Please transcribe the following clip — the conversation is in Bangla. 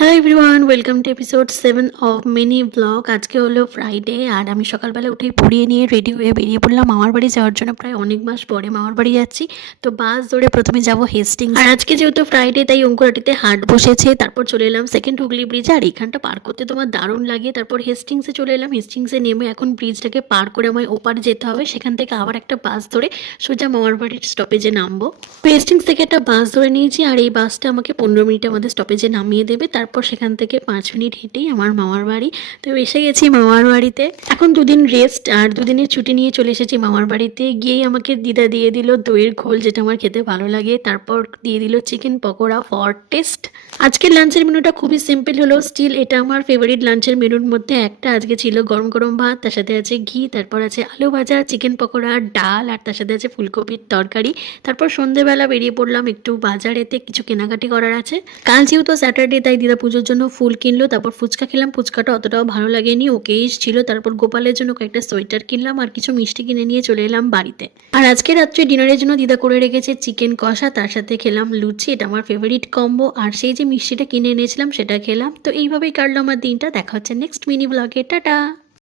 Hello everyone, welcome to episode 7 of mini blog. আজকে হলো ফ্রাইডে আর আমি সকালবেলা উঠেই পড়িয়ে নিয়ে রেডি হয়ে বেরিয়ে পড়লাম মামার বাড়ি যাওয়ার জন্য। প্রায় অনেক মাস পরে মামার বাড়ি যাচ্ছি, তো বাস ধরে প্রথমে যাব হেস্টিংস। আর আজকে যেহেতু ফ্রাইডে তাই অঙ্কুরাটিতে হাট বসেছে। তারপর চলে এলাম সেকেন্ড হুগলি ব্রিজে, আর এখানটা পার করতে তোমার দারুণ লাগে। তারপর হেস্টিংসে চলে এলাম, হেস্টিংসে নেমে এখন ব্রিজটাকে পার করে আমায় ওপার যেতে হবে। সেখান থেকে আবার একটা বাস ধরে সোজা মামার বাড়ির স্টপেজে নামবো। তো হেস্টিংস থেকে একটা বাস ধরে নিয়েছি, আর এই বাসটা আমাকে 15 মিনিটে আমাদের স্টপেজে নামিয়ে দেবে। তারপর সেখান থেকে 5 মিনিট হেঁটেই আমার মামার বাড়ি। তো এসে গেছি মামার বাড়িতে। এখন দুদিন রেস্ট আর দুদিনের ছুটি নিয়ে চলে এসেছি মামার বাড়িতে। গিয়েই আমাকে দিদা দিয়ে দিল দইয়ের ঘোল, যেটা আমার খেতে ভালো লাগে। তারপর দিয়ে দিল চিকেন পকোড়া ফর টেস্ট। আজকের লাঞ্চের মেনুটা খুবই সিম্পল হলো, স্টিল এটা আমার ফেভারিট লাঞ্চের মেনুর মধ্যে একটা। আজকে ছিল গরম গরম ভাত, তার সাথে আছে ঘি, তারপর আছে আলু ভাজা, চিকেন পকোড়া, ডাল, আর তার সাথে আছে ফুলকপির তরকারি। তারপর সন্ধেবেলা বেরিয়ে পড়লাম একটু বাজারেতে, কিছু কেনাকাটি করার আছে। কাল যেহেতু স্যাটারডে তাই দিদা পুজোর জন্য ফুল কিনলো। তারপর ফুচকা খেলাম, ফুচকাটা অতটাও ভালো লাগেনি, ওকেই ছিল। তারপর গোপালের জন্য কয়েকটা সোয়েটার কিনলাম আর কিছু মিষ্টি কিনে নিয়ে চলে এলাম বাড়িতে। আর আজকে রাত্রে ডিনারের জন্য দিদা করে রেখেছে চিকেন কষা, তার সাথে খেলাম লুচি, এটা আমার ফেভারিট কম্বো। আর সেই যে মিষ্টিটা কিনে এনেছিলাম সেটা খেলাম। তো এইভাবেই কাটলো আমার দিনটা। দেখা হচ্ছে নেক্সট মিনি ব্লগে, টাটা।